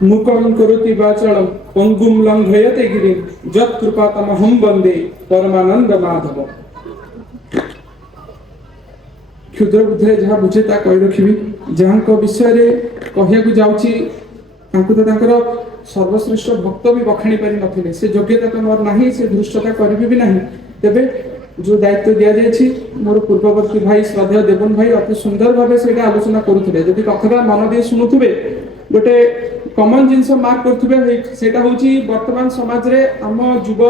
मुखं करोति वाचालं पंगुं लंघयते गिरिं यत्कृपातमहं वन्दे परमानंद माधव। क्षुद्र बुद्धि जहाँ बुझे ता कही रखी जहाँ विषय कहू जाऊँगी सर्वश्रेष्ठ भक्त भी बखाणी पारि नथिले से योग्यता तो मोर नहीं से धृष्टता करिबि भी नहीं। तेबे जो दायित्व दिया जायछि मोर पूर्ववर्ती भाई श्रद्धेय देवन भाई अति सुंदर भावे से आलोचना करुथिले। जदि कथाटा मन दे शुणुथिबे गोटे कमन जिनस मार्क करुथिबे सेटा होछि वर्तमान समाज रे आम युव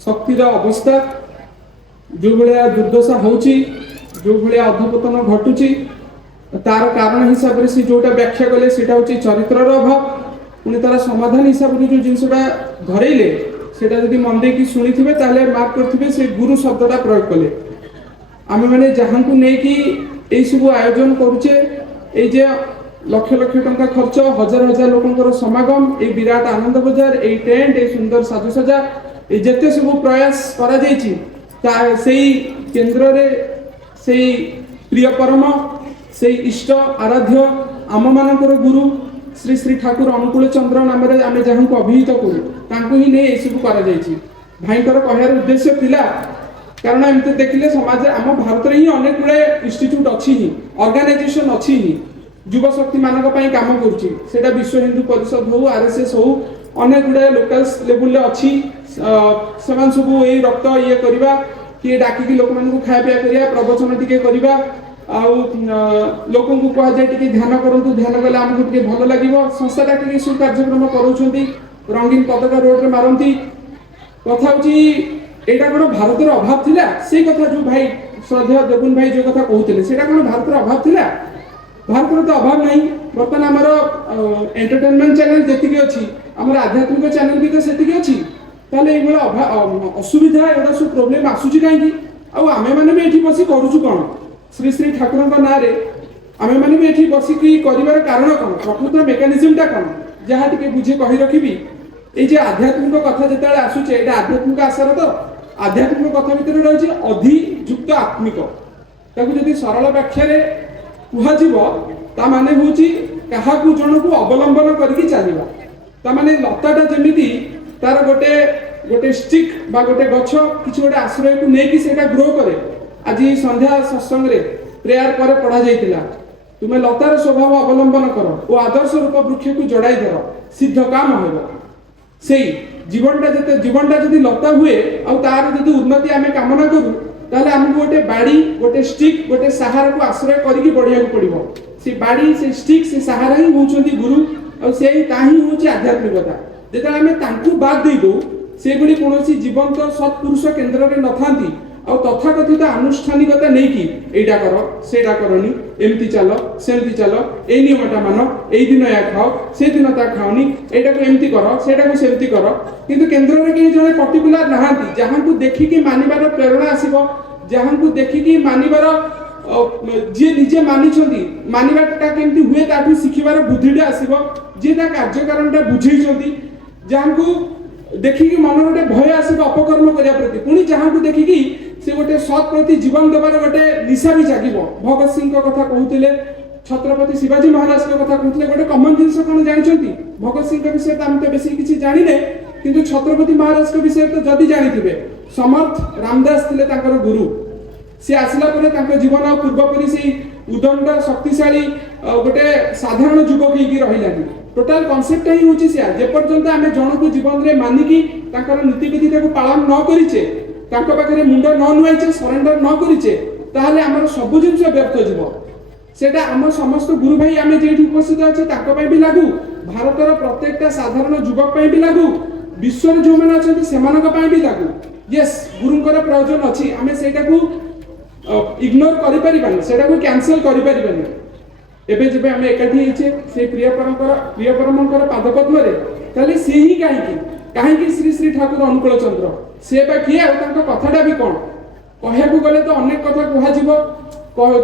शक्तिर अवस्था जो भलिया दुर्दशा होछि जो भलिया अधपतन घटुछि तार कारण हिसाब से जोटा व्याख्या कले सेटा होछि चरित्रर अभाव। पुणी तार समाधान हिसाब से जो जिनसटा धरैले सेटा जदि मन देकी शुणिथिबे ताले मार्क करथिबे से गुरु शब्दटा प्रयोग कले। आमे माने जहां को नै कि एई सब आयोजन करूचे एई जे लक्ष लक्ष टंका खर्च हजार हजार लोकंकर समागम ए विराट आनंद बजार ए टेंट ए सुंदर साजसजा ए जते सब प्रयास करा जायछि ता सेई केंद्र रे सेई प्रिय परम सेई इष्ट आराध्य आम मानकर गुरु श्री श्री ठाकुर अनुकूल चंद्र नाम रे आमे जहां को अभिहित करू तांको ही नै ए सब करा जायछि। भाईकर कहयार उद्देश्य थिला कारण एमते देखिले समाज आम भारत रे ही अनेक गुडे इंस्टीट्यूट अछि ही ऑर्गेनाइजेशन अछि ही युवा शक्ति मानक पई काम करूची सेटा विश्व हिंदू परिषद हो आरएसएस हो अनेक गुडे लोकल लेवल ले अछि समान सब ए रक्त ये करबा कि डाकी कि लोक मान को खाया पिया करिया प्रवचन टिके करबा आउ लोकन को कहा जाय टिके ध्यान करंतु ध्यान कले हमको टिके भलो लागिवो संस्था डाकी सब कार्यक्रम करूछंती रंगीन पताका रोड रे मारंती कथा होची एटा कोन भारत रे अभाव थिला से कथा जो भाई श्रद्धेय देवन भाई जो कथा कहउतले सेटा कोन भारत रे अभाव थिला। भारत रे तो अभाव नहीं बर्तमान हमर एंटरटेनमेंट चैनल जेतिके अछि हमर आध्यात्मिक चैनल भी तो सेतिके अछि ताले एबे असुविधा एडा सब प्रॉब्लम आसुची काई कि आ आमे माने भी एठी बसी करूछु कोन श्री श्री ठाकुरन का नारे आमे माने भी एठी बसी कि करिवार कारण कोन प्रकृत मेकानिज्म ता कोन जहा टिके बुझे कहि रखिबी ए जे आध्यात्मिक कथा जेताले आसुचे एटा आध्यात्मिक आसार तो आध्यात्मिक कथा भितर रहउची अधियुक्त आत्मिक ताकू जदी सरल व्याख्या रे कुहा जीवो ता माने होची काहाकू जणकू अवलंबन करके चलिबा ता माने लताटा जेमिति तार गोटे गोटे स्टिक बा गोटे गछ किछि गोटे आश्रय को नेकी सेटा ग्रो करे। आज संध्या सत्संग रे प्रेयर करे पढ़ा जाइतिला तुमे लतार स्वभाव अवलंबन करो ओ आदर्श रूप वृक्ष को जड़ाई दरो सिद्ध काम होबो सेई जीवनटा जदी लता हुए आ तार जदी उन्नति आमे कामना करू ताले हमको गोटे बाड़ी गोटे स्टिक गोटे सहारा को आश्रय करके बढ़िया पड़िबो से बाड़ी से स्टिक से सहारा ही होउछंती गुरु और सेई ताही होउची आध्यात्मिकता जेता आमे तांकू बाद देई दो से गुडी कोनोसी जीवंत सत्पुरुष केंद्र रे नथांती और तथाकथित आनुष्ठानिकता नहीं कि एटा करो सेटा करनी एमती चलो सेमती चलो ए नियमटा मानो ए दिन या खाओ से दिन ता खाओनी एटा को एमती करो सेटा को सेमती करो किंतु केंद्र रे के जने पर्टिकुलर नहांती जहां को देखि कि मानिबार प्रेरणा आसीबो जहां को देखि कि मानिबार जे निजे मानिछंती मानिबाटा केमती हुए ताठी सिखिबार बुद्धिटा आसीबो जे ता कार्य कारणटा बुझेइछंती जहां को देखि कि मन गोटे भय आसीबो अपकर्म करिया प्रति पुनी जहां को देखि कि से गोटे सत् प्रति जीवन देबार गोटे निशा भी जागिबो। भगत सिंह को कथा कहउतिले छत्रपति शिवाजी महाराज को कथा कहउतिले गोटे कॉमन जिंस कोन जानिछंती भगत सिंह के विषय त हम तो बेसी किछि जानि नै किंतु छत्रपति महाराज के विषय तो जदी जानिथिबे समर्थ रामदास थिले ताकर गुरु से आसला परे ताकर जीवन आ पूर्व परि से उदंड शक्तिशाली गोटे साधारण युवक ही रहिलानी टोटल कॉन्सेप्ट ही होची से जे पर्यंत आमे जणको जीवन रे मानि कि ताकर नीति विधि को पालन न करिचे ताको पाखरे मुंड न नुआइचे सरेंडर न करिचे ताहले हमर सब जिंस व्यर्थ जीव सेटा हम समस्त गुरु भाई आमे जेठी उपस्थित अछि ताको पय भी लागू भारतर प्रत्येकटा साधारण युवक पय भी लागू विश्व रे जो माने अछंती सेमानक पय भी लागू यस गुरुंकर प्रयोजन अछि आमे सेटा को इग्नोर करि परिबानी सेटा को कैंसिल करि परिबानी एबे जबे हमें एकाठी हिचे से प्रिय परमंकर पादपद्म रे ताले से ही काहे कि श्री श्री ठाकुर अनुकूल चंद्र से बा किए आ तांको कथाटा भी कोन कहया को गले तो अनेक कथा कहया जीवो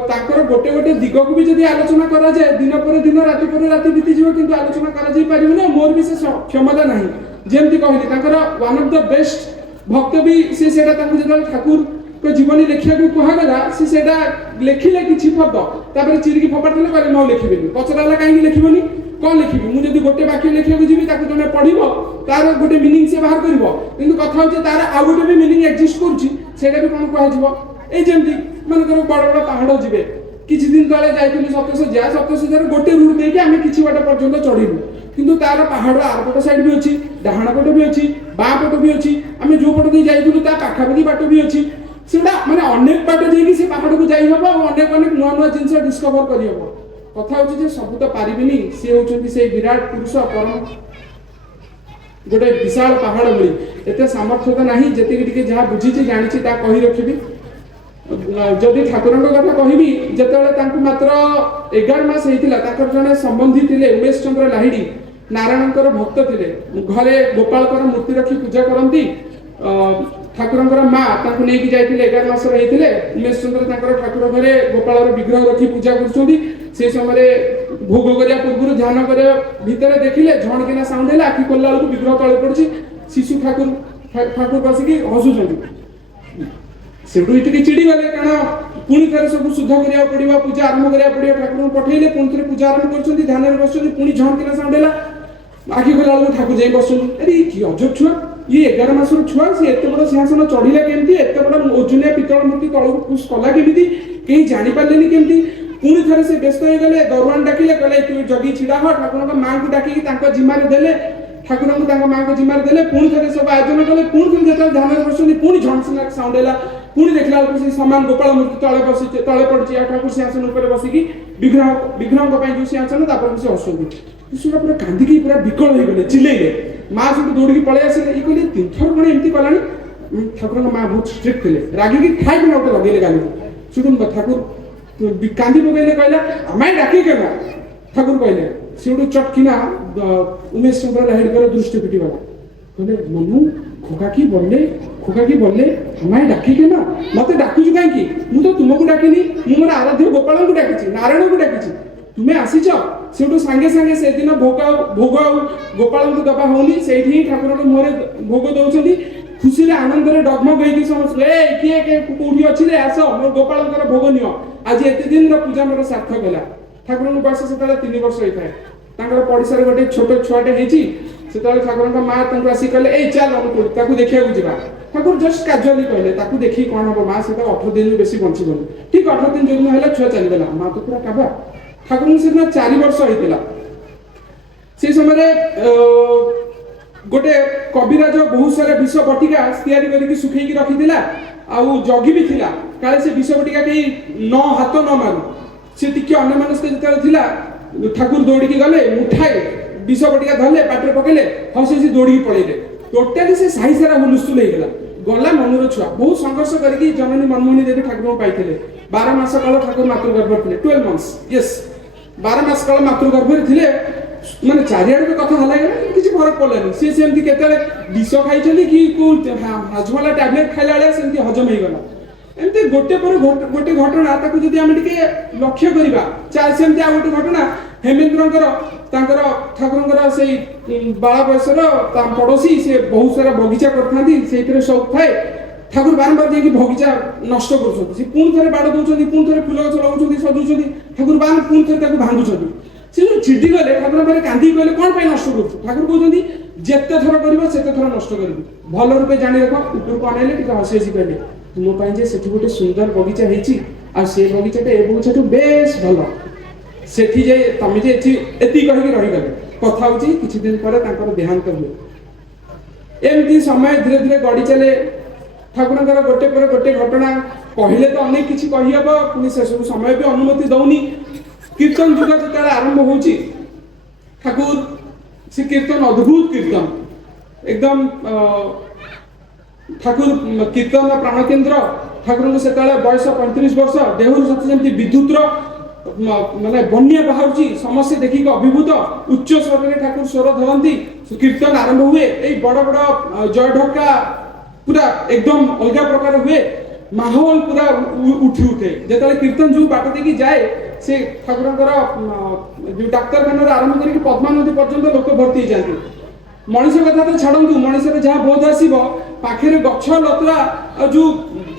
ताकर गोटे गोटे दिग को भी जदी आलोचना करा जाय दिन पर दिन राति पर राति बीती जीवो किंतु आलोचना करा जाय परिबो ना मोर भी से क्षमता नाही जेमति कहली ताकर वन ऑफ द बेस्ट भक्त भी से सेटा तांको जदल ठाकुर को जीवनी लेखिया को कहा गला से सेटा लेखिले किछि पद तापर चिरकी फोपाड़ देले कहले न लेखिबेनी पचराला काहे लेखिबोनी कौन लिखी मुझे गोटे वाक्य लिखा जी जन पढ़ तार गोटे मिनिंग से बाहर कर कथा हूँ तार आउ गोटे भी मिनिंग एक्जिस्ट करा भी कौन कह जमी मन बड़ बड़ पहाड़ जी किसी दिन तले जाइलु सप्तशଯ୍ୟା गोटे रूट देखिए आम कि बाट पर्यटन चढ़ू किंतु तार पहाड़ आरपट साइड भी अच्छी डाहाण पट भी अच्छी बाँ पट भी अच्छी आम जो पट दे जाइलु पाखापाखि बाट भी अच्छी से माने अनेक बाट जाइए से पहाड़ को जाई हम अनेक अनेक नुआ नुआ जिन डिस्कवर कर कथा हूँ सब तो पारिनी सी होती से विराट पुरुष परम गोटे विशाल पहाड़ भली एत सामर्थ्य तो ना जी जहाँ बुझी जानी कही रखी जदि ठाकुर कथा कहबी जिते मात्र 11 मास होता जड़े संबंधी थे उमेश चंद्र लाहिड़ी नारायण भक्त थे घरे गोपाल मूर्ति रखी पूजा करती ठाकुर माँ नहीं जाते 11 मास उमेश चंद्र ठाकुर घरे गोपाल विग्रह रखी पूजा कर समय भोग करने पूर्व ध्यान करने भितर देखिले झण किना साउंड है आखि खोलला बेलू विग्रह तले पड़ी शिशु ठाकुर ठाकुर बसिकी हसुंट से चिड़ी गले कारण पुणी थे सब शुद्ध करा पड़ा पूजा आरंभ करा पड़ा ठाकुर पठेले पुणी थे पूजा आरंभ कर ध्यान बस पुणी झण किना साउंड है आखि खोला बेलू ठाकुर जाई बस अरे कि अजब छुआ ये 11 मास छुआ सी एत बड़ सिंहासन चढ़िला केमती एत बड़ ओजनिया पितल मूर्ति तलू पुश कला केमी कहीं जापारे केमती पुणी थे से व्यस्त हो गले दरवान डाकिले कहले तू जगी छिड़ा हो ठाकुर माँ को डाकिकी जिम्मार देले ठाकुर को माँ को जिम्मार देले पुणी थे सब आयोजन कले पुणी थे जो ध्यान बस पुणी झण साउंड है पुणी देखला बेलू सामान गोपाल मूर्ति तले बस तले पड़ी ठाकुर सिंहासन बसिकी विग्रह विग्रह जो सिंहासन से हसुँच सुना पूरा कांदिकी पूरा विकल हो गले चिल्ले माँ सब दौड़ी पलि आसिले ये कहले 3 थर कौन एमती कला ठाकुर माँ बहुत स्ट्रिक्ट थे रागिकी खाई गोटे लगे गाली सुन ठाकुर कांदी पकड़े कहला आम डाक क्या ठाकुर कहले सी गोटे चटकिना उमेश चंद्र लाहिड़ी दृष्टि फिटिगला कहले मनु खोकाकी बोले हमारे डाकी के ना मत डाकुचु कहीं मुझे तो तुमको डाकिनी मोर आराध्य गोपाल को डाकी नारायण को डाकी तुम्हें आसीच से सांगे सांगे से दिन भोग गोपाल को दबा होनी से ठाकुर मुहर भोग दौरान खुशी आनंद डगमग होगी समझ किए कौटी अच्छी आस मोर गोपाल भोग नियो आज एत दिन पूजा मोर सार्थक है ठाकुर बयस से 3 वर्ष होता है पड़शार गोटे छोट छुआटे से ठाकुर माँ आसी कहले ए चल देखा जा ठाकुर जस्ट काजुआली कहले देखी कौन हम माँ से 18 दिन बेसी बंचीगल ठीक 18 दिन जो दिन है छुआ चलीगला माँ तो पूरा काबा ठाकुर से 4 वर्ष होता से समय गोटे कविराज बहुत सारा विष बटिका या सुखे रखी जगी भी थिला काले से विष बटिका कहीं न हाथ न मारू से टिके अन्यमनस्क जिते ठाकुर दौड़ी गले मुठाए विष बटिका धरले पाटे पकेले हसी दौड़ी पड़े टोटाली से साही सारा हुलुस्थुल होगा गला मनर छुआ बहुत संघर्ष करके जननी मनमोहनी देवी ठाकुर पाई 12 मास काल ठाकुर मातृगर्भ थे 12 मंथ्स यस 12 मास काल मातृगर्भ थे माने चारिआड तो कथा हला किसी फरक पड़लानी सी सेमती केते विष खाई कि हजमला टैबलेट खाइला बेले सेमती हजम हो गला एमती गोटे पर गोटे घटना ताकू जदि आमे टिके लक्ष्य करिबा सेमती आ गोटे घटना हेमेंद्रंकर ठाकुर से बाला बयसर पड़ोसी से बहुत सारा बगीचा करते शौक थाए ठाकुर बारंबार जाकि बगीचा नष्ट कर पुणी थे बाड़ दौरान पुणी थे फुल गच लगाउछन्ति सजाउछन्ति ठाकुर बारंबार पुणी थे भांगुछन्ति से जो चिड़ी गले ठाकुर पाखे कांदी कहले कौन पे नष्ट कर ठाकुर कहते जिते थर कर थर नष्ट कर भल रूपे जाणी रख ऊपर को अनैले हसी हसी कहले तुम से गोटे सुंदर बगीचा होती से बगीचाटा ए बगीचा बेस भल सेठी जे तमे जे एति कहिके रही गले कथा होची किछि दिन पर तांकर देहांत हुए एमती समय धीरे धीरे गड़ी चले ठाकुरंकर गोटे पर गोटे घटना कहले तो अनेक किछि कहि हबो पुनी से सब समय भी अनुमति दउनी कीर्तन जुग जते आरंभ होची ठाकुर से कीर्तन अद्भुत कीर्तन एकदम ठाकुर कीर्तन प्राण केंद्र ठाकुर को से बयस 35 वर्ष देहर सत्य जमती विद्युत माने बन्या बाहर समस्या देखिक अभिभूत उच्च स्वर में ठाकुर स्वर धरती कीर्तन आरंभ हुए ये बड़ बड़ जय ढक्का पूरा एकदम अलग प्रकार हुए माहौल पूरा उठी उठे जिते कीर्तन जो बाट देखी जाए से ठाकुर जो डाक्तखाना आरंभ कर पद्मा नदी पर्यंत लोक भर्ती जाती मनीष कथा तो छाड़ू मनीष जहाँ बोध आसब पाखे गछ लता जो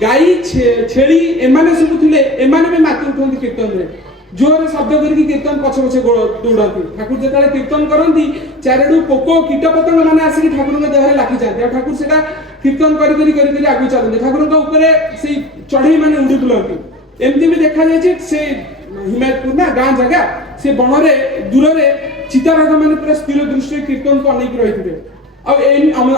गाई छेली एमाने सब थे एमाने भी माति उठती कीर्तन में जोर शब्द करके कीर्तन पछे पछे दौड़ती ठाकुर जो कीर्तन करती चारिडू पोक कीट पतंग मैंने आसिक ठाकुर देह लाखी जाते ठाकुर से कीर्तन कर आगे चलते ठाकुर से चढ़ई मैंने उड़ी बुलाती एमती भी देखा जाए से हिमायतपुर ना गाँ जगह से बन में दूर में चिताबाघ मैंने पूरा स्थिर दृष्टि कीर्तन को अनेक रही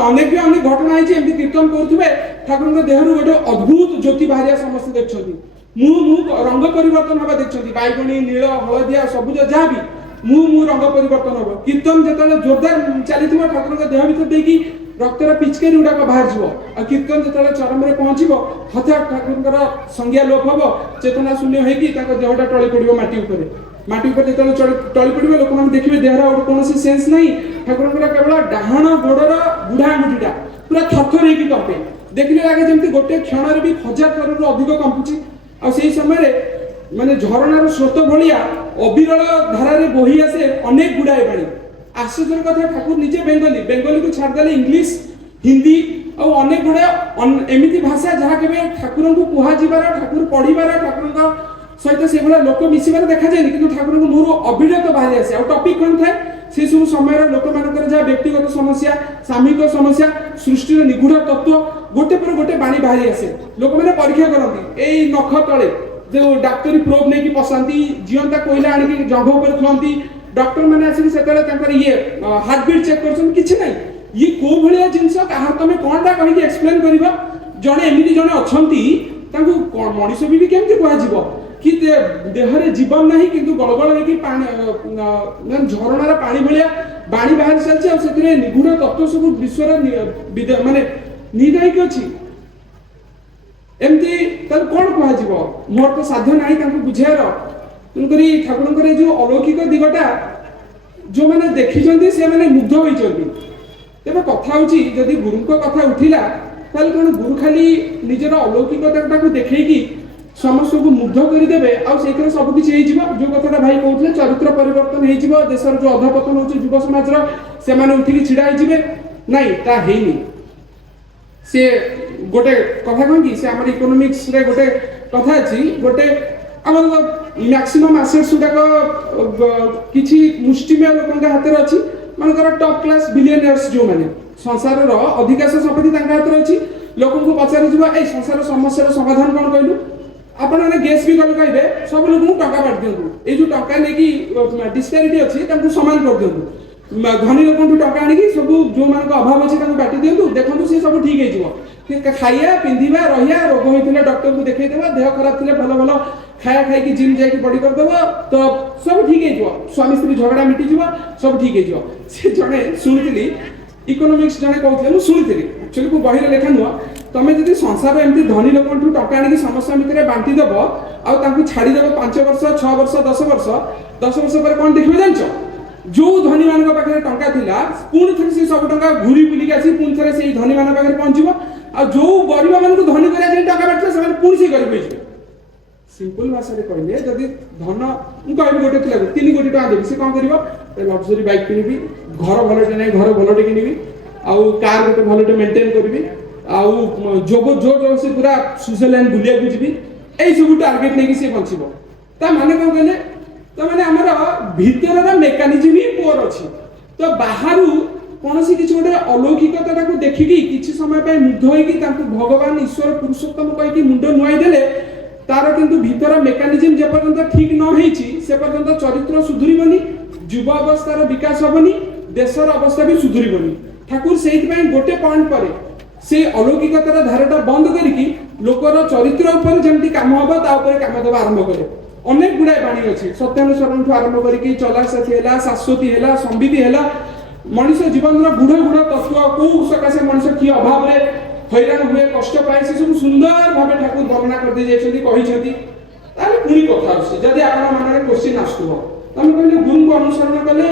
अनेक भी अनेक घटना है कीर्तन करुवे ठाकुर देह गोटे अद्भुत ज्योति बाहरिया समस्त देखते मुह रंग परिवर्तन हवा देखते बैगणी नील हलदिया सबुज जहाँ भी मुह रंग परिवर्तन हम कीर्तन जो जोरदार चली ठाकुर देह भर देखी रक्तर पिचकारी गुड़ाक बाहर जाव कीर्तन जो चरम में पहुंचब हठात ठाकुर संज्ञा लोप हम चेतना शून्य होता देहटा टली पड़ो माटी जो टली पड़ो लोक मैंने देखिए देहर कौन सेन्स ना ठाकुर केवल डाहाण गोड़र बुढ़ा आंगुठीटा पूरा थरथर होगी कंपे देखने लगे जमी गोटे क्षण भी 1000 थर अधिक कंपुची आई समय माने झरणार स्रोत भाया अविरल धारा बोही आसे अनेक गुड़ाए पानी आश्चर्य कथा ठाकुर निजे बेंगली को छाड़देले इंग्लिश हिंदी और अनेक गुड़ाए एमती भाषा जहाँ के ठाकुर को कहुबार ठाकुर पढ़िबार ठाकुर सहित से भाया लोक मिसबार देखा जाए कि ठाकुर मोर अविरत बाहरी आसे और टॉपिक कौन थाए से सब समय लोक मान जहाँ व्यक्तिगत समस्या सामूहिक समस्या सृष्टि निगूढ़ तत्व गोटे पर गोटे बाणी बाहरी आसे लोक मैंने परीक्षा करती यही नख तले जो डाक्तरी प्रोब नहीं पशाती जीवंता कोईला आनिक जंघ पर थुआंती डॉक्टर मैंने आसिक ये हार्टबीट चेक कर ये कौ भाया जिनस तुम कौन टा कहीं एक्सप्लेन कर जड़े एमती जड़े अच्छा मनीष भी केमती कह कि देहरे जीवन ना कि गड़गड़ हो झरणार पानी भाया बाणी बाहर चलती निगूढ़ तत्व सब विश्व माने निदायिक अच्छी एमती कौन कह मोर तो साध्य ना बुझार तेणुक ठाकुर जो अलौकिक दिगटा जो मैंने देखी से मैंने मुग्ध होती तेज कथा जदि गुरु कथा उठिला कौन गुरु खाली निजर अलौकिकता को देखी समस्त को मुग्ध करदे आते सबकि जो कथा भाई कहते चरित्र परिवर्तन हो देशर जो अधपतन हो युव समाज से उठिक छिड़ा हो नाई ता हेनी से गोटे कथा कौन कि आम इकोनोमिक्स रे गोटे कथा अच्छी गोटे आम मैक्सिमम आसेट्स गुड़ाक किसी मुष्टिमेय लोक हाथ में अच्छी मानकर टॉप क्लास बिलियनियर्स जो मैंने संसार अधिकांश संपत्ति हाथ में अच्छी लोक को पचार संसार समस्या समाधान कौन कहलु आप गेस भी कले कहे सब लोग टका बांट दिंतु ये जो टका नहीं डिस्पैरिटी अच्छी सामान कर दिंतु धनी लोक टका आनिकी सब जो मान अभाव अच्छे बांटी दिंतु देखो सी सब ठीक हो खाइया पिंधा रहा रोग होता डॉक्टर को देखा देह खराब थे भल भल खाया खाई जिम जाकि बॉडी करदेव तो सब ठीक हो स्वामी स्त्री झगड़ा मिटिज सब ठीक हो सी जड़े शुणी इकोनोमिक्स जड़े कहते शुणी एक्चुअली को बही लेखा नुह तुम जब संसार एमती धनी लोक टका आनिक समस्या भितर बांटीदेव आउ छाड़देव 5 वर्ष 6 वर्ष 10 वर्ष पर कौन देखिए जान जो धनी मान पाखे टंका थिला पुणी थे से सब टंका घूरी बुलिक आसी पुणी थे से धनी मान पाखे पहुंचो आ जो गरीब मान धनी कर टका बांटले से पुणी से गरीब हो सिंपल भाषा में कहले जदि धन कह गोटे पिला 3 कोटी टका देवी से कौन कर लग्जरी बाइक किनिबी घर भलटे नहीं घर भलटे किनिबी आउ कार गोटे भलटे मेंटेन करबी आउ जो जो से पूरा स्विट्जरलैंड बुलिया को जीवी यही सब टार्गेट लेकिन सी बचब ता माने कौन कहले तो मैंने आमर भीतर मेकानिजम ही पुअर अच्छी तो बाहर कौन सी किसी गोटे अलौकिकता को देखिकी किसी समय मुग्ध होगी भगवान ईश्वर पुरुषोत्तम कहीकि मुंड नुआई देले तार किंतु भीतर मेकानिजम जे पर्यंत ठीक न होईची से पर्यंत चरित्र सुधुरीबनी युव अवस्थार विकास हेनी देशर अवस्था भी सुधुरीबनी ठाकुर से गोटे पॉइंट पर से अलौकिकतार धाराटा बंद करके लोकर चरित्र उपर जमती काम हम तापर काम देवा आरंभ करे अनेक गुड़ाए बाणी अच्छे सत्यानुसरण आरंभ करके चला साथी है शाश्वती है संविधि है मनीष जीवन गुढ़ गुढ़ तत्व कौ सकाशे मनीष कि अभाव हैरान हुए कष्ट पाए से सब सुंदर भाव ठाकुर वर्णना करते पुणी कथा जदि आप क्वेश्चन आसुव तुम कहले गुरु को अनुसरण कले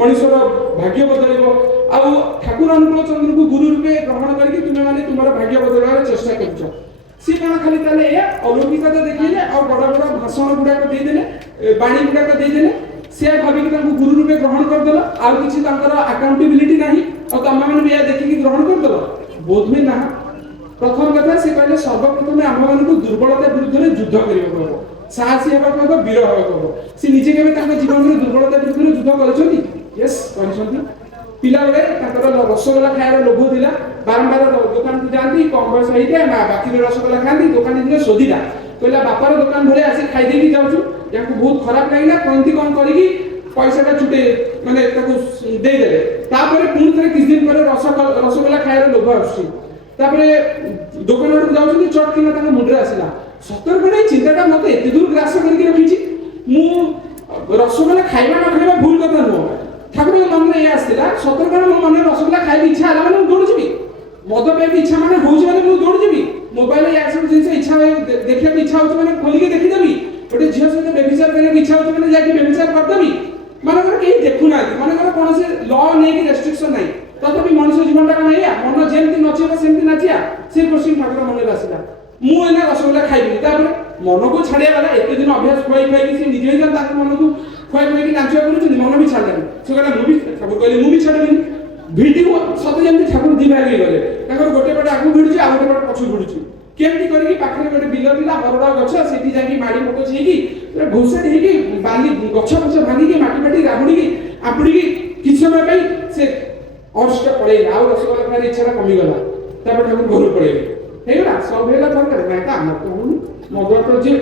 मनीषर भाग्य बदल आउ ठाकुर अनुकूल चंद्र को गुरु रूपे ग्रहण करके तुम्हें माने तुम्हारा भाग्य बदलवार चेष्टा कर सी कौन खाली अलौकिकता देखिए आ बड़ बड़ भाषण गुड़ाक देदेले बाणी गुड़ाक देदेले सी भाविक गुरु रूपे ग्रहण करदेल आउ किसी अकाउंटेबिलिटी ना और तुम मैंने भी देखिए ग्रहण करदेल बोध में ना प्रथम कथा से कहले सर्वप्रथम आम मान दुर्बलता विरुद्ध युद्ध करने ସାହସୀ ହେବାକୁ ହେବ, ବୀର ହେବାକୁ ହେବ। ସେ ନିଜେ କେବେ ତାଙ୍କ ଜୀବନରେ ଦୁର୍ବଳତା ବିରୁଦ୍ଧରେ ଯୁଦ୍ଧ କରିଛନ୍ତି? ୟେସ୍, କରିଛନ୍ତି। ପିଲାବେଳେ ତାଙ୍କର ରସଗୋଲା ଖାଇବାର ଲୋଭ ଥିଲା, ବାରମ୍ବାର ଦୋକାନକୁ ଯାଆନ୍ତି, କମ୍ ବୟସ ହେଇଥାଏ, ମା ବାକିରେ ରସଗୋଲା ଖାଆନ୍ତି, ଦୋକାନୀ ଦିନେ ଶୋଧିଲା, କହିଲା ବାପାର ଦୋକାନ ଭଳିଆ ଆସି ଖାଇଦେଇକି ଯାଉଛୁ, ୟାଙ୍କୁ ବହୁତ ଖରାପ ଲାଗିଲା, କେମିତି କ'ଣ କରିକି ପଇସାଟା ଛୁଟେଇ ମାନେ ତାକୁ ଦେଇଦେଲେ। ତାପରେ ପୁଣି ଥରେ କିଛି ଦିନ ପରେ ରସଗୋଲା ଖାଇବାର ଲୋଭ ଆସୁଛି, ତାପରେ ଦୋକାନ ଆଡ଼କୁ ଯାଉଛନ୍ତି, ଚଟ୍ କିନା ତାଙ୍କ ମୁଣ୍ଡରେ ଆସିଲା, ସତର୍କରେ ଏଇ ଚିନ୍ତାଟା ମୋତେ ଏତେ ଦୂର ଗ୍ରାସ କରିକି ରଖିଛି, ମୁଁ ରସଗୋଲା ଖାଇବା ନ ଖାଇବା ଭୁଲ କଥା ନୁହଁ, ଠାକୁରଙ୍କ ମନରେ ଏଇଆ ଆସିଥିଲା, ସତର୍କରେ ମୋ ମନରେ ରସଗୋଲା ଖାଇବି ଇଚ୍ଛା ହେଲା ମାନେ ମୁଁ ଦୌଡ଼ିଯିବି, ମଦ ପାଇବି ଇଚ୍ଛା ମାନେ ହଉଛି ମାନେ ମୁଁ ଦୌଡ଼ିଯିବି, ମୋବାଇଲରେ ୟା ସବୁ ଜିନିଷ ଇଚ୍ଛା ଦେଖିବାକୁ ଇଚ୍ଛା ହଉଛି ମାନେ ଖୋଲିକି ଦେଖିଦେବି, ଗୋଟେ ଝିଅ ସହିତ ବ୍ୟଭିଚାର କରିବାକୁ ଇଚ୍ଛା ହଉଛି ମାନେ ଯାଇକି ବ୍ୟଭିଚାର କରିଦେବି। ମନେକର କେହି ଦେଖୁନାହାନ୍ତି, ମନେକର କୌଣସି ଲ ନେଇକି ରେଷ୍ଟ୍ରିକ୍ସନ ନାହିଁ, ତଥାପି ମଣିଷ ଜୀବନଟା କ'ଣ ଏଇଆ, ମନ ଯେମିତି ନଚିବ ସେମିତି ନାଚିଆ, ସେ କୋଶ୍ଚିନ୍ ଠାକୁର ମନରେ ଆସିଲା, ମୁଁ ଏଇନା ରସଗୋଲା ଖାଇବିନି। ତାପରେ ମନକୁ ଛାଡ଼ିବା ଗଲା, ଏତେ ଦିନ ଅଭ୍ୟାସ ଖୁଆଇକି ସେ ନିଜେ ହିଁ ତାଙ୍କ ମନକୁ ଖୁଆଇକି ନାଚିବାକୁ କରୁଛନ୍ତି, ମନ ବି ଛାଡ଼ିଲାନି। ସେ କହିଲା ମୁଁ ବି, ଠାକୁର କହିଲେ ମୁଁ ବି ଛାଡ଼ିବିନି। ଭିଡ଼ିଓ ସତେ ଯେମିତି ଠାକୁର ଦି ଭାଗ ହେଇଗଲେ, ତାଙ୍କର ଗୋଟେ ପଟେ ଆଗକୁ ଭିଡୁଛି, ଆଉ ଗୋଟେ ପଟେ ପଛକୁ ଭିଡୁଛି, କେମିତି କରିକି ପାଖରେ ଗୋଟେ ବିଲ ଥିଲା, ବରଡ ଗଛ, ସେଠି ଯାଇକି ମାଡ଼ି ମୁକଚ ହେଇକି ଘୋଷାରି ହେଇକି ବାଲି ଗଛ ପଛ ଭାଙ୍ଗିକି ମାଟି ମାଟି ରାବୁଡ଼ିକି ଆପୁଡ଼ିକି କିଛି ସମୟ ପାଇଁ ସେ ଅର୍ସଟା ପଳେଇଲା, ଆଉ ରସଗୋଲା ଖାଇବାର ଇଚ୍ଛାଟା କମିଗଲା, ତାପରେ ଠାକୁର ଘରକୁ ପଳେଇଲେ, ହେଇଗଲା ସଲ୍ଭ ହେଇଗଲା। ତରକାରୀ ନାଇଁ ତ ଆମର ତ ହଉନି, ମଦୁଆ ତ ଯିଏ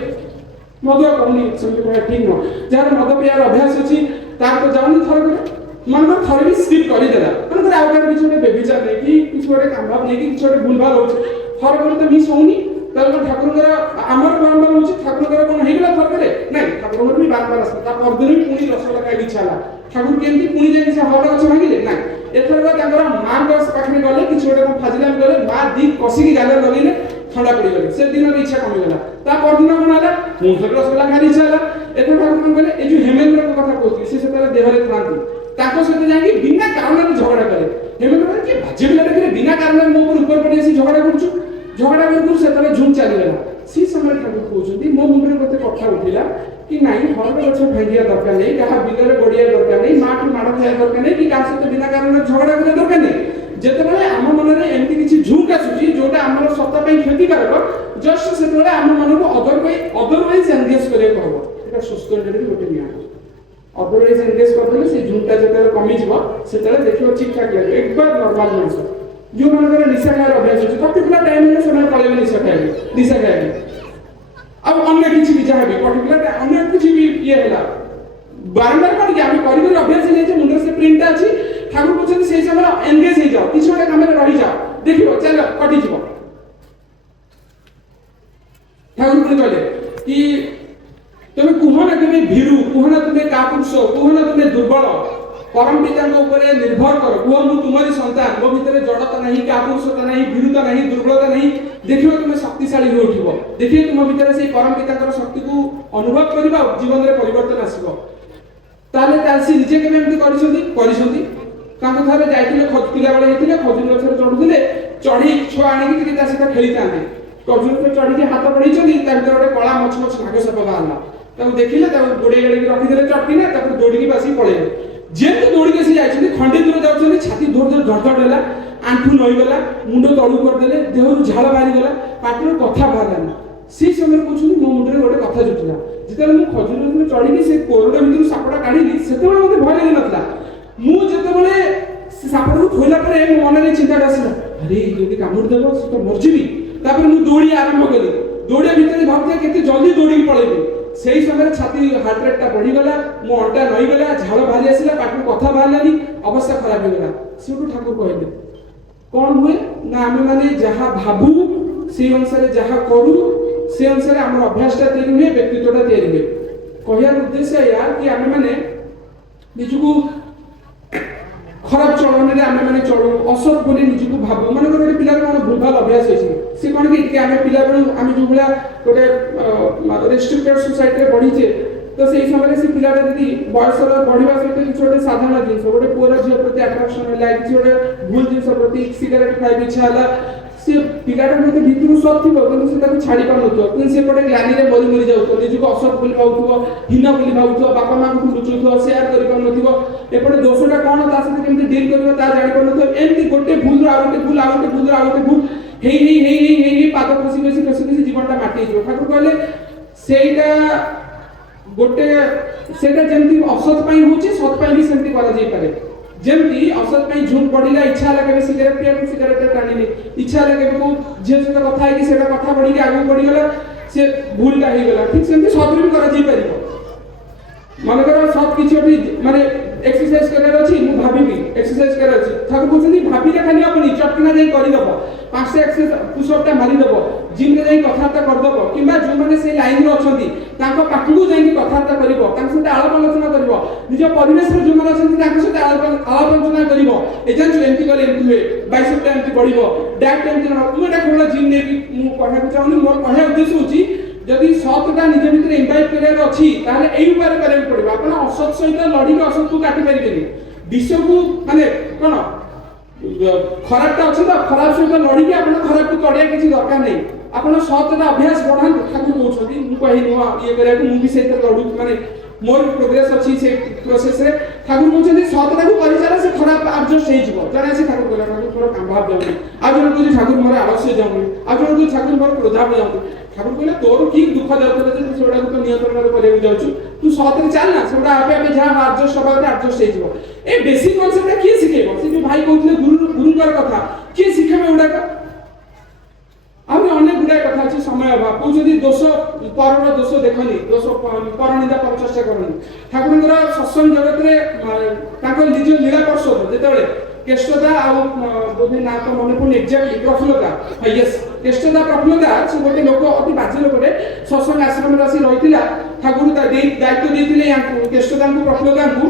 ମଦୁଆ କହୁନି, ସେମିତି କହିବା ଠିକ ନୁହଁ, ଯାହାର ମଦ ପିଇବାର ଅଭ୍ୟାସ ଅଛି ତାର ତ ଯାଉନି। ଥରକରେ ମନେକର ଥରେ ବି ସ୍କିପ୍ କରିଦେଲା, ମନେକର ଆଉ କାହାର କିଛି ଗୋଟେ ବେବିଚାର ନେଇକି କିଛି ଗୋଟେ କାମଭାବ ନେଇକି କିଛି ଗୋଟେ ଭୁଲ ଭାଲ ହଉଛି, ଥରକରେ ତ ମିସ୍ ହଉନି, ତାହେଲେ ଠାକୁରଙ୍କର ଆମର ବାରମ୍ବାର ହଉଛି, ଠାକୁରଙ୍କର କ'ଣ ହେଇଗଲା ଥରକରେ? ନାଇଁ, ଠାକୁରଙ୍କର ବି ବାରମ୍ବାର ଆସିଲା, ତା ପରଦିନ ବି ପୁଣି ରସଗୋଲା ଖାଇବାକୁ ଇଚ୍ଛା ହେଲା, ଠାକୁର କେମିତି ପୁଣି ଯାଇକି ସେ ହରଡ଼ ଗଛ ଭାଙ୍ଗିଲେ? ନାଇଁ, ଏଥରକ ତାଙ୍କର ମାଙ୍କ ପାଖରେ ଗଲେ, କିଛି ଗୋଟେ କ'ଣ ଫାଜିଲାମ ଗଲେ, ମା ଦି କଷିକି ଗାଲରେ ଲଗେଇଲେ, ଥଣ୍ଡା ପଡ଼ିଗଲେ, ସେ ଦିନର ଇଚ୍ଛା କମିଗଲା। ତା ପରଦିନ କ'ଣ ହେଲା? ମୁଁ ଥରେ ରସଗୋଲା ଖାଇବାକୁ ଇଚ୍ଛା ହେଲା। ଏଥର ଠାକୁର କ'ଣ କହିଲେ? ଏଇ ଯୋଉ ହେମେନ୍ଦ୍ରଙ୍କ କଥା କହୁଥିଲି, ସେ ସେତେବେଳେ ଦେହରେ ଥାଆନ୍ତି, ତାଙ୍କ ସହିତ ଯାଇକି ବିନା କାରଣରେ ଝଗଡ଼ା କଲେ। ହେମେନ୍ଦ୍ର କହିଲେ କିଏ ବାଜେ ପିଲାଟା କିରେ, ବିନା କାରଣରେ ମୋ ଉପରେ ପଡ଼ି ଆସି ଝଗଡ଼ା କରୁଛୁ, ଝଗଡ଼ା କରୁ ସେତେବେଳେ ଝୁମ୍ ଚାଲିଗଲା। ସେ ସମୟରେ ଠାକୁର କହୁଛନ୍ତି ମୋ ମୁଣ୍ଡରେ ଗୋଟେ କଥା ଉଠିଲା କି ନାଇଁ, ହରଡ଼ ଗଛ ଭାଙ୍ଗିବା ଦରକାର ନାହିଁ, କାହା ବିଲରେ ଗୋଡ଼ିବା ଦରକାର ନାହିଁ, ମାଠୁ ମାଡ଼ ଖାଇବା ଦରକାର ନାହିଁ, କି କାହା ସହିତ ବିନା କାରଣରେ ଝଗଡ଼ା କରିବା ଦରକାର ନାହିଁ। ଯେତେବେଳେ ଆମ ମନରେ ଏମିତି କିଛି ଝୁଙ୍କ୍ ଆସୁଛି ଯୋଉଟା ଆମର ସତ୍ତା ପାଇଁ କ୍ଷତିକାରକ, ଜଷ୍ଟ ସେତେବେଳେ ଆମ ମନକୁ ଅଦରୱାଇଜ ଏନଗେଜ କରିବାକୁ ହବ। ଏଟା ସୁସ୍ଥ ଇଣ୍ଡିଆରେ ଗୋଟେ ନିୟମ, ଅଦରୱାଇଜ ଏନଗେଜ କରିଦେଲେ ସେ ଝୁଙ୍କ୍ଟା ଯେତେବେଳେ କମିଯିବ, ସେତେବେଳେ ଦେଖିବ ଠିକ ଠାକ ଲାଗିବ, ଏକବାର ନର୍ମାଲ ମଣିଷ। ଯୋଉମାନଙ୍କର ନିଶା ଖାଇବାର ଅଭ୍ୟାସ ଅଛି, ପର୍ଟିକୁଲାର ଟାଇମ୍ ହେଲେ ସେମାନେ ପଳେଇବେ ନିଶା ଖାଇବେ, ଆଉ ଅନ୍ୟ କିଛି ବି ଯାହା ବି ପର୍ଟିକୁଲାର ଅନ୍ୟ କିଛି ବି ଇଏ ହେଲା, ବାରମ୍ବାର କରିକି ଆମେ କରି ଅଭ୍ୟାସ ହେଇଯାଇଛି, ମୁଣ୍ଡରେ ସେ ପ୍ରିଣ୍ଟଟା ଅଛି। ଠାକୁର କହୁଛନ୍ତି ସେଇ ସମୟରେ ଏନଗେଜ ହେଇଯାଅ, କିଛି ଗୋଟେ କାମରେ ରହିଯାଅ, ଦେଖିବ ଚାଲ କଟିଯିବ। ଠାକୁର ପୁଣି କହିଲେ କି তুমি কুহ না তুমি ভীরু, কুহ না তুমি কাপুরুষ, কুহ না তুমি দুর্বল, পরম পিতাଙ୍କ ଉପରେ ନିର୍ଭର କର, କୁହ ମୁଁ ତୁମରି ସନ୍ତାନ, ମୋ ଭିତରେ ଜଡ଼ତା ନାହିଁ, କାପୁରୁଷତା ନାହିଁ, ଭୀରୁତା ନାହିଁ, ଦୁର୍ବଳତା ନାହିଁ, ଦେଖିବ ତୁମେ ଶକ୍ତିଶାଳୀ ହୋଇ ଉଠିବ, ଦେଖିବ ତୁମ ଭିତରେ ସେଇ ପରମ ପିତାଙ୍କର ଶକ୍ତିକୁ ଅନୁଭବ କରିବା, ଜୀବନରେ ପରିବର୍ତ୍ତନ ଆସିବ। ତାହେଲେ ସେ ନିଜେ କେବେ ଏମିତି କରିଛନ୍ତି? ତାଙ୍କୁ ଥରେ ଯାଇଥିଲେ, ପିଲାବେଳେ ହେଇଥିଲେ, ଖଜୁରୀ ଗଛରେ ଚଢୁଥିଲେ, ଚଢି ଛୁଆ ଆଣିକି ଟିକେ ତା ସହିତ ଖେଳିଥାନ୍ତି, ଖଜୁରୀ ଗଛରେ ଚଢିକି ହାତ ବଢେଇଛନ୍ତି, ତା ଭିତରେ ଗୋଟେ କଳା ମଛ ନାଗ ସାପ ବାହାରିଲା, ତାକୁ ଦେଖିଲେ, ତାକୁ ଗୋଡେଇ ଗାଡିକି ରଖିଦେଲେ ଚଟକିନା, ତାକୁ ଦୌଡ଼ିକି ବସିକି ପଳେଇଲେ। ଯେହେତୁ ଦୌଡ଼ିକି ଆସି ଯାଇଛନ୍ତି, ଖଣ୍ଡେ ଦୂର ଯାଉଛନ୍ତି, ଛାତି ଧୋର ଧଡ଼ ହେଲା, ଆଣ୍ଠୁ ନଇଗଲା, ମୁଣ୍ଡ ତଳକୁ କରିଦେଲେ, ଦେହରୁ ଝାଳ ବାହାରିଗଲା, ପାଟିରୁ କଥା ବାହାରିଲାନି। ସେଇ ସମୟରେ କହୁଛନ୍ତି ମୋ ମୁଣ୍ଡରେ ଗୋଟେ କଥା ଜୁଟିଲା, ଯେତେବେଳେ ମୁଁ ଖଜୁରୀ ଗଛରେ ଚଢିକି ସେ କୋରଡ଼ ଭିତରୁ ସାପଟା କାଢିଲି, ସେତେବେଳେ ମୋତେ ଭୟ ଲାଗିନଥିଲା। ମୁଁ ଯେତେବେଳେ ସେ ସାପଟାକୁ ଥୋଇଲା ପରେ ମୋ ମନରେ ଚିନ୍ତାଟା ଆସିଲା, ଆରେ ଯଦି କାମୁଡ଼ି ଦେବ ସେ ତ ମରିଯିବି। ତାପରେ ମୁଁ ଦୌଡ଼ି ଆରମ୍ଭ କଲି, ଦୌଡ଼ିବା ଭିତରେ ଭାବୁଥାଏ କେତେ ଜଲ୍ଦି ଦୌଡ଼ିକି ପଳେଇବି। ସେଇ ସମୟରେ ଛାତି ହାର୍ଟ ରେଟ୍ଟା ବଢିଗଲା, ମୋ ଅଣ୍ଟା ନଇଗଲା, ଝାଳ ବାହାରି ଆସିଲା, ପାଟିରୁ କଥା ବାହାରିଲାନି, ଅବସ୍ଥା ଖରାପ ହେଇଗଲା। ସେଠୁ ଠାକୁର କହିଲେ କ'ଣ ହୁଏ ନା, ଆମେ ମାନେ ଯାହା ଭାବୁ ସେଇ ଅନୁସାରେ ଯାହା କରୁ, ସେ ଅନୁସାରେ ଆମର ଅଭ୍ୟାସଟା ତିଆରି ହୁଏ, ବ୍ୟକ୍ତିତ୍ୱଟା ତିଆରି ହୁଏ। କହିବାର ଉଦ୍ଦେଶ୍ୟ ଏଇଆ କି ଆମେ ମାନେ ନିଜକୁ ଖରାପ ଚଳନରେ ଆମେ ମାନେ ଚଳୁ, ଅସତ ବୋଲି ନିଜକୁ ଭାବୁ। ମନେକର ଗୋଟେ ପିଲାର କ'ଣ ଭୁଲ ଭାଲ ଅଭ୍ୟାସ ଅଛି, ସେ କ'ଣ କି ଟିକେ ଆମେ ପିଲାବେଳୁ ଆମେ ଯୋଉ ଭଳିଆ ଗୋଟେ ରେଷ୍ଟ୍ରିକ୍ଟେଡ୍ ସୋସାଇଟିରେ ବଢିଛେ, ତ ସେଇ ସମୟରେ ସେ ପିଲାଟା ଯଦି ବୟସର ବଢିବା ସହିତ କିଛି ଗୋଟେ ସାଧାରଣ ଜିନିଷ, ଗୋଟେ ପୁଅର ଝିଅ ପ୍ରତି ଆଟ୍ରାକ୍ସନ ହେଲା, କିଛି ଗୋଟେ ଭୁଲ ଜିନିଷ ପ୍ରତି ସିଗାରେଟ ଖାଇବା ଇଚ୍ଛା ହେଲା, ସେ ପିଲାଟା ମଧ୍ୟ ଭିତରୁ ସତ ଥିବ କିନ୍ତୁ ସେ ତାକୁ ଛାଡ଼ି ପାରୁନଥିବ, କିନ୍ତୁ ସେପଟେ ଗ୍ଲାନିରେ ମରି ଯାଉଥିବ, ନିଜକୁ ଅସତ ବୋଲି ଭାବୁଥିବ, ହୀନ ବୋଲି ଭାବୁଥିବ, ବାପା ମାଆଙ୍କୁ ଲୁଚୁଥିବ, ସେୟାର କରିପାରୁନଥିବ, ଏପଟେ ଦୋଷଟା କ'ଣ ତା ସହିତ କେମିତି ଡିଲ୍ କରିବ ତା ଜାଣିପାରୁନଥିବ। ଏମିତି ଗୋଟେ ଭୁଲରୁ ଆଉ ଗୋଟେ ଭୁଲ, ଆଉ ଗୋଟେ ଭୁଲରୁ ଆଉ ଗୋଟେ ଭୁଲ ହେଇ ପାଦ ଖସି ଜୀବନଟା ମାଟି ହେଇଯିବ। ଠାକୁର କହିଲେ ସେଇଟା गोटे सेटा जेमती औषध पई होची सत पई भी सेमती करा जाई पारे जेमती औषध पई झूठ पड़िला इच्छा लगे सिगरेट पिया को सिगरेट टाणीली इच्छा लगे को जे से कथा है कि सेटा कथा बढ़ी के आगु बढ़ी गला से भूल का ही गला ठीक सेमती सत भी करा जाई पारिबो मन करो सब किछि भी माने एक्सरसाइज करर अछि मु भाबिबी एक्सरसाइज करर अछि ठाकुर कहछनी भाबिला खाली अपनी चटकिना जाई करि दबो 5 एक्सरसाइज पुशअप टा मारि दबो जिम रे जाई कथार्ता कर दबो किबा जो माने से लाइन रे अछंती ताको पाखु जाई कथार्ता करिवो ताको सते आलाप आलोचना करिवो निज परिवेश रे जो माने अछंती ताको सते आलाप आलोचना करिवो एजेंट एमटी करे एमटी हुए बाइसेप टा एमटी बढ़िवो डायट एमटी मु एटा केवल जिम ने मु कहबा चाहनी मोर कहया उद्देश्य होची जदि सतटा निज भितर इम्बाइब करियर अछि ताले एई उपाय करियो पड़िबो आपण असत सहित लड़ी के असत को काटि परिबेनी विश्व को माने कोन खराबटा अछि त खराब सहित लड़ी के आपण खराब को तड़िया किछि दरकार नै आपण सतटा अभ्यास बढ़ान ठाकुर कहउछथि मु कहि नुवा ये करिया मु भी सहित लड़ू माने मोर प्रोग्रेस अछि से प्रोसेस रे ठाकुर कहउछथि सतटा को करि चला से खराब एडजस्ट हे जिवो जने से ठाकुर कहला ठाकुर तोर काम भाव जाउनी आ जने कहउछि ठाकुर मोर आलस्य जाउनी आ जने कहउछि ठाकुर मोर क्रोधाव जाउनी ठाकुर कहले तोर की दुख जाउतले जे तू सोडा को नियंत्रण करिया जाउछु तू सतरे चल ना सोडा आपे आपे जा एडजस्ट होबा एडजस्ट हे जिवो ए बेसिक कांसेप्ट की सिखेबो से जो भाई कहउतले गुरुकर कथा की सिखेबे उडा का आमे अनेक गुडा कथा अछि समय अभाव को जदी दोष परर दोष देखनी दोष परनिदा परचर्चा करनी ठाकुरଙ୍କର सत्संग जगत रे ताको निज लीला पर्षद जेतबेले केष्टदा आ बोधे ना तो मने पुन एक्जेक्टली प्रफुल्लता यस केष्टदा प्रफुल्लता से गोटे लोक अति बाजे लोकटे सत्संग आश्रम रासी रहितिला ठाकुर दायित्व देतिले याकू केष्टदा को प्रफुल्लता को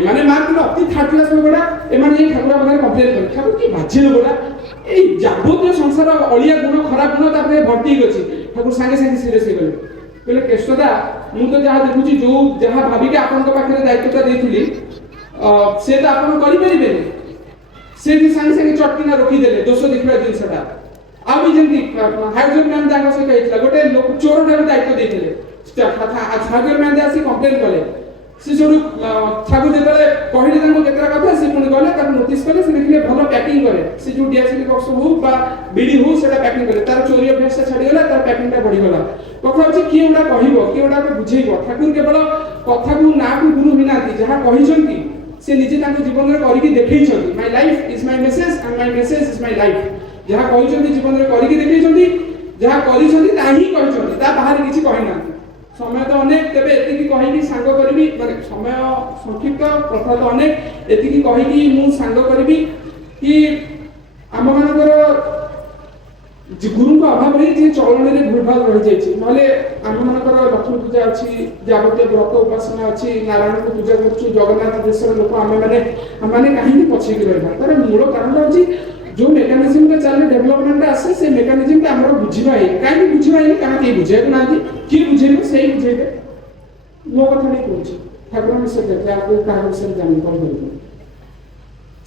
एमाने मार्क अति थर्ड क्लास लोकड़ा एमाने ठाकुर माने कंप्लेन कर ठाकुर की बाजे लोकड़ा ए जाबोत्य संसार अलिया गुण खराब गुण तापरे भर्ती गछि ठाकुर संगे संगे सीरियस हे कहले केष्टदा मु तो जहा देखुची जो जहा भाबी के आपन को पाखरे दायित्वता देथिली से तो आपन करि परिबेनी से भी संगे संगे चटकिना रोकी देले दोष देखबा जिनसटा आ भी जेंती हाइड्रोजन मैन दागा से कहितला गोटे लोक चोर ठाकुर दायित्व देथिले हाइड्रोजन मैन आसी कंप्लेन कले से जोडू ठाकुर जेतले कहिले तांको केतरा कथा से पुनी गले ताको नोटिस कले से देखले भलो पैकिंग करे से जो डीएसएल बॉक्स हो बा बीडी हो सेटा पैकिंग करे तार चोरी अभ्यास छाडी गला तार पैकिंग टा बढ़ी गला कथा होची की उडा कहिबो की उडा को बुझेइबो ठाकुर केवल कथा को ना को गुरु बिनाती जहा कहिसंती से निजे ताको जीवन रे करिकि देखैछंती my life is my message and my message is my life जहा कहिसंती जीवन रे करिकि देखैछंती जहा करिसंती ताही कहिसंती ता बाहर किछि कहिना समय तो अनेक तेबे एतिकी कहिकि सांग करबी माने समय संक्षिप्त कथा तो अनेक एतिकी कहिकि मु सांग करबी कि आम मानकर गुरु को अभाव रे जे चलन रे भूलभाल रहि जाय छी नले आम मानकर लक्ष्मी पूजा अछि जागृत व्रत उपासना अछि नारायण को पूजा करछु जगन्नाथ देशर लोक आमे माने काहे पछे कि रहबा तार मूल कारण अछि जो मेकानिज्म का चले डेवलपमेंट आसे से मेकानिज्म का हमरो बुझिबा है काहे बुझिबा है काहे के बुझे ना कि बुझेबे सही बुझेबे लो कथा नहीं कहछि ठाकुर में से देखले आपको काहे से जानि पड़बो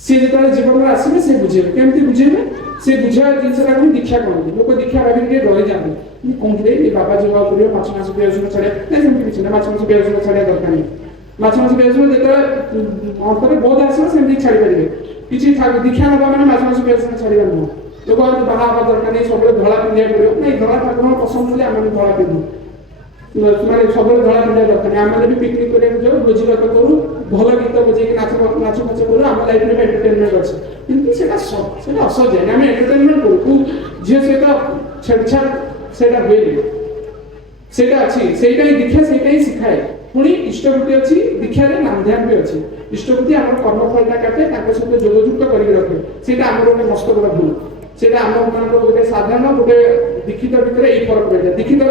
से जेतले जीवन में आसीबे से बुझेबे केमति बुझेबे से बुझा जिनसरा को दीक्षा करबे लोक दीक्षा भाबी के डरे जाबे नि कोनले ए बाबा जीवा करियो पाछ मास बेजुन छडे नै सेमति किछ ना पाछ मास बेजुन छडे दरकार नै पाछ मास बेजुन जेतले अंतरे बोध आसीबे सेमति छाडी परिबे किछि दीक्षा नबा माने पाछ मास बेजुन छाडी गनो लोक बाहा बा दरकार नै सबले धळा पिंडिया पड़ियो नै धळा ठाकुर पसंद होले आमे धळा पिंडू माने सबले धळा पिंडिया दरकार नै आमे भी पिकनिक करे जो भोजी भात करू भलो गीत बजे कि नाच करू आम लाइफ में एंटरटेनमेंट अछि किंतु सेटा असहज है आमे एंटरटेनमेंट करू जे सेटा छेड़छाड़ सेटा होइले सेटा अछि सेटा ही दीक्षा सेटा ही सिखाए पुणी इष्टवृत्ति अछि दीक्षा रे नाम ध्यान भी अछि इष्टवृत्ति हमर कर्मफलटा काटे ताको सहित जोगयुक्त करि रखे सेटा हमर एक मस्त बड़ा भूल सेटा हमर मान को गोटे साधारण गोटे दीक्षित भीतर एई फरक पड़े दीक्षितर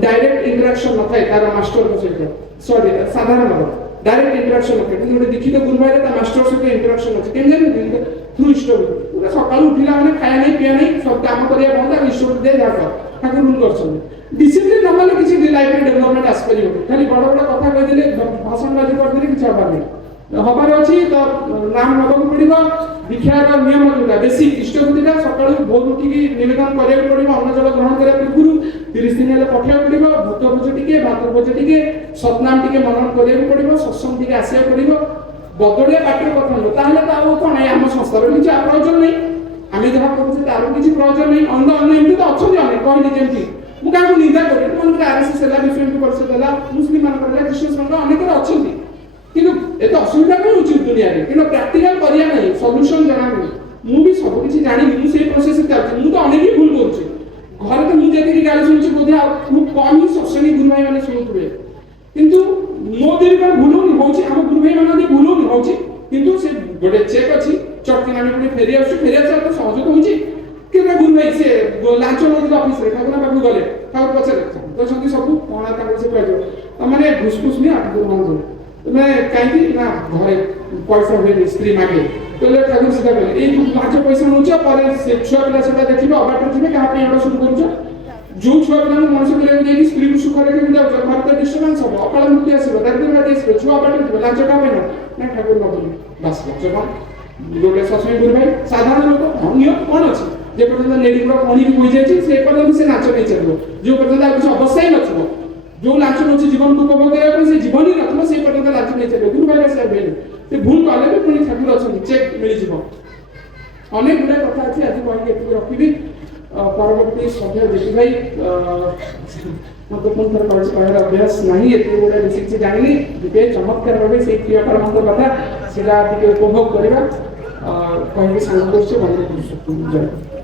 डायरेक्ट इंटरेक्शन न थाए तार मास्टर को सहित सॉरी साधारण डायरेक्ट इंटरेक्शन न थाए गोटे दीक्षित गुरु भाई ता मास्टर सहित इंटरेक्शन अछि केन जानि थ्रू इष्टवृत्ति पूरा सकाळ उठिला माने खाया नै पिया नै सब काम करिया बंद इष्टवृत्ति दे जाता ठाकुर रूल करछन डिसिप्लिन न माने किछि लाइफ रे डेवलपमेंट आस परियो खाली बड़ बड़ कथा कहि देले भाषण बाजी कर देले किछि हबा नै हबार अछि तो नाम नबक पड़िबो दीक्षार नियम जोटा बेसिक इष्टवृत्तिटा सकाळ भोर उठी की निवेदन करिया पड़िबो अन्न जल ग्रहण करिया पूर्व 30 दिन हेले पठिया पड़िबो भूत भोज टिके भात भोज टिके सतनाम टिके मनन करिया पड़िबो सत्संग टिके आसिया पड़िबो बदलिया पाटर कथा न ताहले ताऊ कोन हम संस्थार किछि प्रयोजन नै आमे जहा कहू तार किछि प्रयोजन नै अन्य अन्य एमति तो अछि अनेक कहली जेमति ମୁଁ କାହାକୁ ନିନ୍ଦା କରେ ମନେକର ଆରଏସଏସ୍ ହେଲା ବିଶ୍ୱ ହିନ୍ଦୁ ପରିଷଦ ହେଲା ମୁସଲିମ ମାନଙ୍କର ହେଲା ଖ୍ରୀଷ୍ଟିୟାନ ସଂଘ ଅନେକର ଅଛନ୍ତି କିନ୍ତୁ ଏତେ ଅସୁବିଧା କଣ ହଉଛି ଦୁନିଆରେ କିନ୍ତୁ ପ୍ରାକ୍ଟିକାଲ କରିବା ନାହିଁ ସଲ୍ୟୁସନ ଜଣା ନାହିଁ ମୁଁ ବି ସବୁ କିଛି ଜାଣିନି ମୁଁ ସେଇ ପ୍ରୋସେସରେ ଚାଲିଛି ମୁଁ ତ ଅନେକ ବି ଭୁଲ କରୁଛି ଘରେ ତ ମୁଁ ଯେତିକି ଗାଳି ଶୁଣୁଛି ବୋଧେ ଆଉ ଖୁବ୍ କମ୍ ହିଁ ଶ୍ରେଣୀ ଗୁରୁ ଭାଇ ମାନେ ଶୁଣୁଥିବେ କିନ୍ତୁ ମୋ ଦେହରେ କଣ ଭୁଲ ହଉନି ହଉଛି ଆମ ଗୁରୁ ଭାଇ ମାନଙ୍କ ଦେହରେ ଭୁଲ ହଉନି ହଉଛି କିନ୍ତୁ ସେ ଗୋଟେ ଚେକ୍ ଅଛି ଚଟକିନା ଆମେ ପୁଣି ଫେରି ଆସିବା ତ ସହଜ ହଉଛି କିନ୍ତୁ ଗୁରୁ ଭାଇ ସେ ଲାଞ୍ଚ ନଉଥିଲେ ଅଫିସରେ ଠାକୁର ପାଖକୁ ଗଲେ ଠାକୁର ପଚାରେ ଅଛନ୍ତି ସବୁ କଣ ତାଙ୍କୁ ସେ କୁହାଯିବ ମାନେ ଘୁଷଘୁଷ ନିଏ ଆଠକୁ ମାନନ୍ତୁ ତୁମେ କାହିଁକି ନା ଘରେ ପଇସା ହୁଏନି ସ୍ତ୍ରୀ ମାଗେ କହିଲେ ଠାକୁର ସିଧା କହିଲେ ଏଇ ଲାଞ୍ଚ ପଇସା ନେଉଛ ପରେ ସେ ଛୁଆ ପିଲା ସେଟା ଦେଖିବେ ଅବାଟରେ ଥିବେ କାହା ପାଇଁ ଏଇଟା ସବୁ କରୁଛ ଯୋଉ ଛୁଆ ପିଲାଙ୍କୁ ମଣିଷ କରିବାକୁ ଯାଇକି ସ୍ତ୍ରୀକୁ ସୁଖ ରଖିବାକୁ ଯାଉଛ ଘରେ ତ ଡିଷ୍ଟର୍ବାନ୍ସ ହବ ଅକାଳ ମୃତ୍ୟୁ ଆସିବ ଦାରିଦ୍ର୍ୟ ଆସିବ ଛୁଆ ଅବାଟରେ ଥିବ ଲାଞ୍ଚ କାହା ପାଇଁ ନା ଠାକୁର ନଦେଲେ ବାସ୍ ଲାଞ୍ଚ କଣ ଗୋଟେ ସସ୍ମୟ ଗୁରୁ ଭାଇ ସାଧାରଣ ଲୋକ ନିୟମ କଣ ଅଛି ଯେ ପର୍ଯ୍ୟନ୍ତ ଲେଡିଙ୍କର କଣି ହୋଇଯାଇଛି ସେ ପର୍ଯ୍ୟନ୍ତ ସେ ନାଚ ନେଇ ଚାଲିବ ଯୋଉ ପର୍ଯ୍ୟନ୍ତ ଆଉ କିଛି ଅବସ୍ଥା ହିଁ ନଥିବ ଯୋଉ ଲାଞ୍ଚ ନେଉଛି ଜୀବନକୁ ଉପଭୋଗ କରିବା ପାଇଁ ସେ ଜୀବନ ହିଁ ନଥିବ ସେ ପର୍ଯ୍ୟନ୍ତ ଲାଞ୍ଚ ନେଇ ଚାଲିବ ଗୁରୁ ଭାଇ ସେ ହୁଏନି ସେ ଭୁଲ କଲେ ବି ପୁଣି ଠାକୁର ଅଛନ୍ତି ଚେକ୍ ମିଳିଯିବ ଅନେକ ଗୁଡ଼ାଏ କଥା ଅଛି ଆଜି କହିକି ଏତିକି ରଖିବି ପରବର୍ତ୍ତୀ ସଭ୍ୟ ଦେଖି ଭାଇ ମତେ ପୁଣି ଥରେ କହିଛି କହିବାର ଅଭ୍ୟାସ ନାହିଁ ଏତିକି ଗୁଡ଼ାଏ ବେଶୀ କିଛି ଜାଣିନି ଟିକେ ଚମତ୍କାର ଭାବେ ସେଇ ପ୍ରିୟ ପରମାତ୍ମ କଥା ସେଟା ଟିକେ ଉପଭୋଗ କରିବା କହିକି ସାଙ୍ଗ କରୁଛି ବନ୍ଦ କରୁଛୁ ଜୟ